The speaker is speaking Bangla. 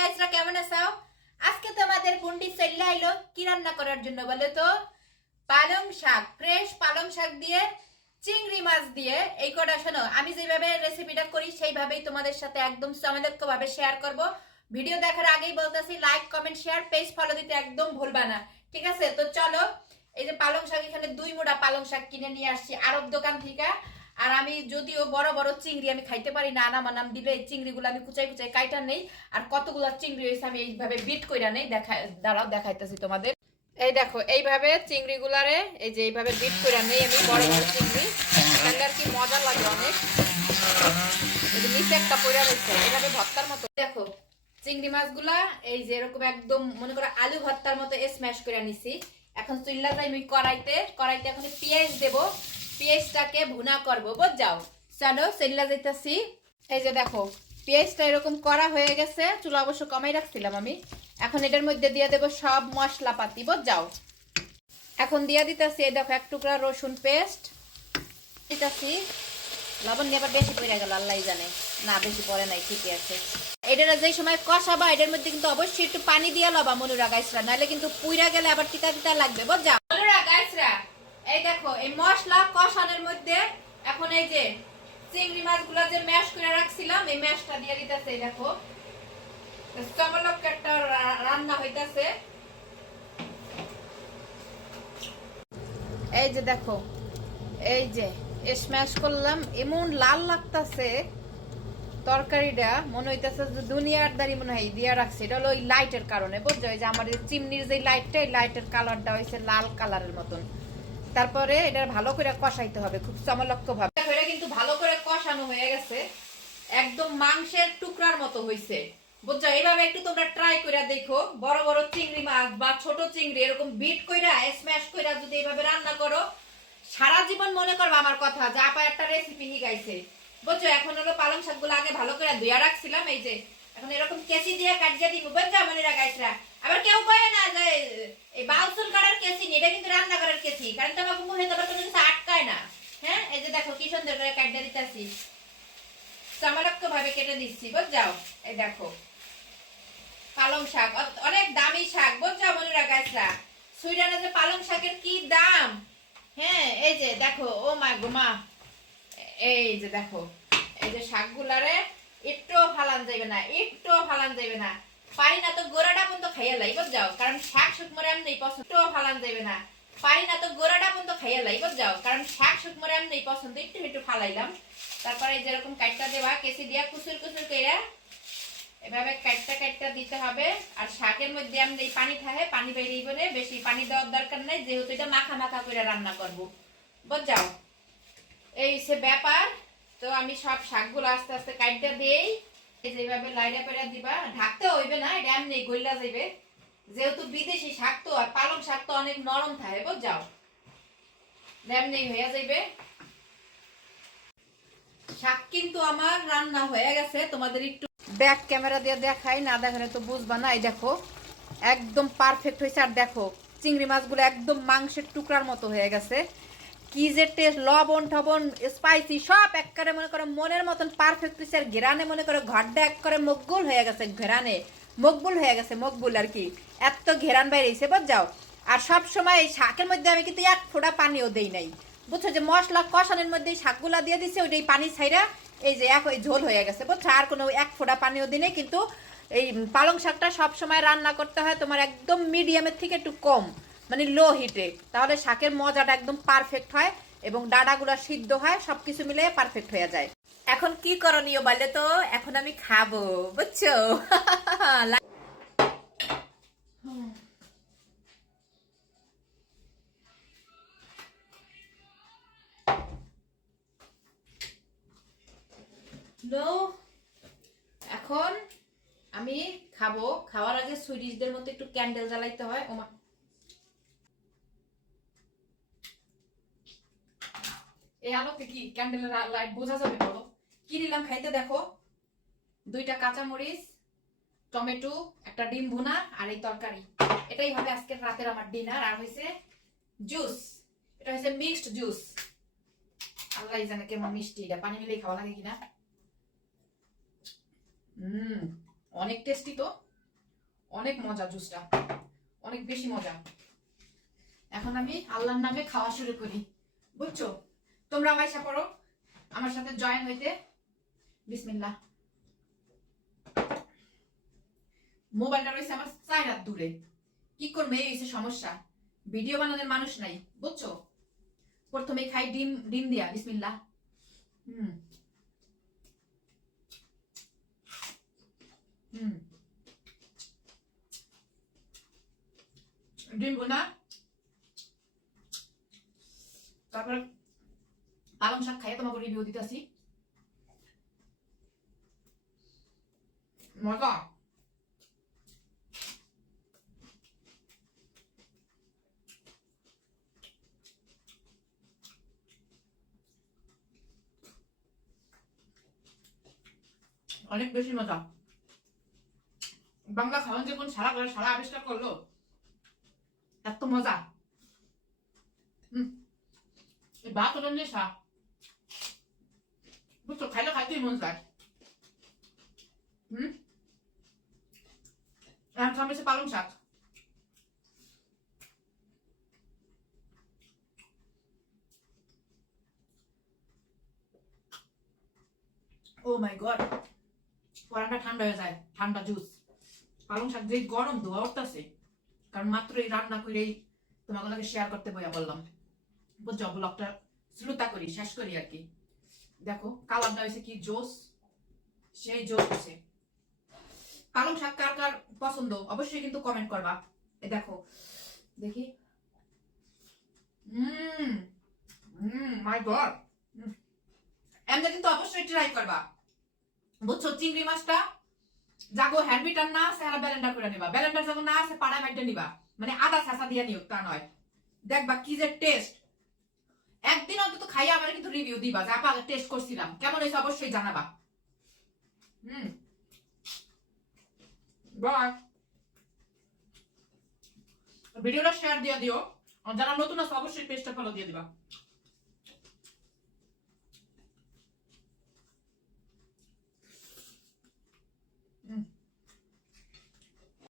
গাইসরা কেমন আছো? আজকে তোমাদের পুন্ডি চলে আইলো। কি রান্না করার জন্য বলে তো? পালং শাক ফ্রেশ পালং শাক দিয়ে, চিংড়ি মাছ দিয়ে। এই কটা শোনো, আমি যেভাবে রেসিপিটা করি, সেইভাবেই তোমাদের সাথে একদম শেয়ার করব। ভিডিও দেখার আগেই বলতেছি like comment share page follow দিতে একদম ভুলবা না। ঠিক আছে? তো চলো, এই যে পালং শাক, এখানে দুই মোটা পালং শাক কিনে নিয়ে আসছি আরব দোকান থেকে। আর আমি যদিও বড় বড় চিংড়ি আমি খাইতে পারি না আনাম আনাম দিলে এই চিংড়িগুলো আমি কুচাই কুচাই কাইটা নেই, আর কতগুলো চিংড়ি হয়েছে আমি এইভাবে বিট কইরা নেই দেখা দাঁড়াও দেখাইতেছি তোমাদের। এই দেখো, এইভাবে চিংড়ি গুলারে এই যে এইভাবে বিট কইরা নেই আমি, বড় বড় চিংড়ি। আর কি মজা লাগে অনেক। দেখো, চিংড়ি মাছগুলা, এই যে এরকম একদম, মনে করো আলু ভর্তার মতো স্ম্যাশ করে নিছি। এখন চুল্লা যাই আমি কড়াইতে কড়াইতে এখন পেঁয়াজ দেব। পেঁয়াজটাকে ভুনা করব বুঝ যাও চলো চুল্লা যাইতাছি। এই যে দেখো পেঁয়াজটা এরকম করা হয়ে গেছে, চুলা অবশ্য কমাই রাখছিলাম আমি। এখন এটার মধ্যে দিয়ে দেবো সব মশলা পাতি বুঝ যাও এখন দিয়ে দিতেছি, এই দেখো, এক টুকরা রসুন পেস্ট। দিতেছি। লবণ নিয়ে আবার বেশি পড়ে গেল আল্লাহ জানে। না, বেশি পড়ে নাই, ঠিকই আছে। এটার যে সময় কষাবা, এটার মধ্যে কিন্তু অবশ্যই একটু পানি দিয়ে লবা, মনুরা গাইসরা নাহলে কিন্তু পুইরা গেলে আবার তিতা তিতা লাগবে বুঝা মনুরা গাইসরা এই দেখো, এই মশলা কষানোর মধ্যে এখন এই যে চিংড়ি মাছগুলো যে ম্যাশ করে রাখছিলাম, এই ম্যাশটা দিয়ে দিতেছে, এই দেখো। এই যে দেখো, এই যে স্ম্যাশ করলাম, এমন লাল লাগতাছে তরকারিটা, মনে হইতাছে যে দুনিয়ার দাঁড়ি মনে হয় দিয়া রাখছে। এটা হলো ওই লাইটের কারণে, বুঝছ? যে আমার চিমনির যে লাইটটা এই লাইটের কালারটা হয়েছে লাল কালারের মতন। তারপরে এটা ভালো করে কষাইতে হবে, খুব চমলক্ষ ভাবে এটা কিন্তু ভালো করে কষানো হয়ে গেছে। একদম মাংসের টুকরার মতো হইছে। বুঝছ? এইভাবে একটু তোমরা ট্রাই করে দেখো। বড় বড় চিংড়ি মাছ বা ছোট চিংড়ি, এরকম বিট কইরা স্ম্যাশ কইরা যদি এইভাবে রান্না করো, সারা জীবন মনে করব আমার কথা যে আপা একটা রেসিপি শিখাইছে। বুঝছ? এখন হলো পালং শাকগুলো আগে ভালো করে ধুয়া রাখছিলাম, এই যে এখন এরকম কেসি দিয়ে কাটিয়ে দিব। বুঝছ? মনে রাখাইছরা আবার কেউ কয়ে না যে, এই বাউসুল কেসি নি, এটা কিন্তু রান্না করার কেসি। কারণ তোমাকে মুখে তোমার কোনো কিছু আটকায় না। হ্যাঁ? এই যে দেখো, কি সুন্দর করে কাটিয়ে দিতেছি। চমলক্ষ ভাবে কেটে দিচ্ছি বুঝছ এই দেখো। পালং শাক অনেক দামি শাক বুঝছ মনুরা গাছরা সুইডানে যে পালং শাকের কি দাম? হ্যাঁ এই যে দেখো, ও মা গো মা। এই যে দেখো, এই যে শাকগুলারে একটু ফালান যাইবে না একটু ফালান যাইবে না। পারি না তো গোড়াটা পর্যন্ত খাইয়া লাইব যাও? কারণ শাক শুকমরে এমনি পছন্দ একটু ফালান যাইবে না। পারি না তো গোড়াটা পর্যন্ত খাইয়া লাইব যাও? কারণ শাক শুকমরে এমনি পছন্দ, একটু একটু ফালাইলাম। তারপরে যেরকম কাটটা দেওয়া কেসি দিয়া কুসুর কুসুর কইরা এভাবে কাটটা কাটটা দিতে হবে। আর শাকের মধ্যে আমি এই পানি থাকে পানি বেরিয়ে বলে বেশি পানি দেওয়ার দরকার নাই, যেহেতু এটা মাখা মাখা করে রান্না করব। বুঝাও এই সে ব্যাপার। তো আমি সব শাকগুলো আস্তে আস্তে কাটটা দেই। এই যেভাবে লাইডা পেড়া দিবা ঢাকতে হইবে না গইলা যাইবে। যেহেতু বিদেশি শাক তো, আর পালং শাক তো অনেক নরম থাকে যাইবে। শাক কিন্তু আমার রান্না হয়ে গেছে, তোমাদের একটু ব্যাক ক্যামেরা দিয়ে দেখাই, না দেখালে তো বুঝবা না, এই দেখো, একদম পারফেক্ট হয়েছে আর দেখো, চিংড়ি মাছগুলো একদম মাংসের টুকরার মতো হয়ে গেছে। কি যে টেস্ট লবণ, টবণ স্পাইসি সব একবারে মনে করো মনের মতন পারফেক্ট আর ঘেরানে মনে করো ঘরটা এক করে মকবুল হয়ে গেছে, ঘেরানে। মকবুল হয়ে গেছে, মকবুল আর কি। এত ঘেরান বাইরেছে বুঝ যাও আর সব সময় এই শাকের মধ্যে আমি কিন্তু এক ফোঁটা পানিও দেই নাই। বুঝছ যে মশলা কষানোর মধ্যে শাকগুলা দিয়ে দিছে ওইটাই পানি ছাইরা এই যে এক ওই ঝোল হয়ে গেছে, বুঝছ? আর কোনো এক ফোঁটা পানিও দিনে কিন্তু এই পালং শাকটা সব সময় রান্না করতে হয় তোমার একদম মিডিয়ামের থেকে একটু কম। মানে লো হিটে তাহলে শাকের মজাটা একদম পারফেক্ট হয় এবং ডাডাগুলো সিদ্ধ হয়, সবকিছু মিলে পারফেক্ট হয়ে যায়। এখন কি করণীয় বলে তো, এখন আমি খাব, বুঝছ? এখন আমি খাব। খাওয়ার আগে সুইডিশদের মতো একটু ক্যান্ডেল জ্বালাইতে হয়। ওমা আলোতে কি ক্যান্ডেলের লাইট বোঝা যাবে বলো। কি নিলাম খাইতে দেখো? দুইটা টমেটো, একটা ডিম ভুনা আর এই তরকারি। এটাই হবে আজকের রাতের আমার ডিনার আর হয়েছে জুস এটা হয়েছে মিক্সড জুস আল্লাহ জানে কেমন মিষ্টি এটা, পানি মিলেই খাওয়া লাগে কিনা। হুম, অনেক টেস্টি তো। অনেক মজা জুসটা অনেক বেশি মজা। এখন আমি আল্লাহর নামে খাওয়া শুরু করি। বুঝছ? তোমরা আয়সা পড়ো আমার সাথে জয়েন হইতে। বিসমিল্লা মোবাইলটা রয়েছে আমার চার হাত দূরে। কি করবে? এই হচ্ছে সমস্যা। ভিডিও বানানোর মানুষ নাই, বুঝছ? প্রথমে খাই ডিম ডিম দিয়া, বিসমিল্লাহ। হুম। হুম। ডিম বোনা তারপর পালং শাক খাইয়ে তোমাকে রিভিউ দিতেছি। মজা? অনেক বেশি মজা। বাংলা খাওয়ান যখন সারা করে সারা আবিষ্কার করল, এত মজা। এই ভাত হলো নেশা। বুঝছ খাইলে খাইতেই মন চায় হুম এখন খামেছে পালং শাক ও মাই গড পরাটা ঠান্ডা হয়ে যায় ঠান্ডা জুস পালং শাক যে গরম ধোয়া উঠতেছে কারণ মাত্র এই রান্না করেই তোমাকে শেয়ার করতে বইয়া বললাম. বুঝছ ব্লগটা শ্রোতা করি শেষ করি আর কি. দেখো কালারটা হয়েছে কি? জোস। সেই জোস হয়েছে পালং শাক কার কার পছন্দ? অবশ্যই কিন্তু কমেন্ট করবা। এ দেখো, দেখি। মাই গড এমনি কিন্তু অবশ্যই ট্রাই করবা। বুঝছ? চিংড়ি মাছটা যাগো হ্যান্ডবিটার না আছে, আর ব্যালেন্ডার করে নিবা। ব্যালেন্ডার যখন না আছে পাড়া মাইটে নিবা। মানে আদা ছাসা দিয়ে নিও, তা নয়। দেখবা কি যে টেস্ট একদিন অন্তত খাই আমার কিন্তু রিভিউ দিবা, যে টেস্ট করছিলাম। কেমন হয়েছে অবশ্যই জানাবা। হুম। বাই ভিডিওটা শেয়ার দিয়ে দিও। যারা নতুন আছে, অবশ্যই পেজটা ফলো দিয়ে দিবা।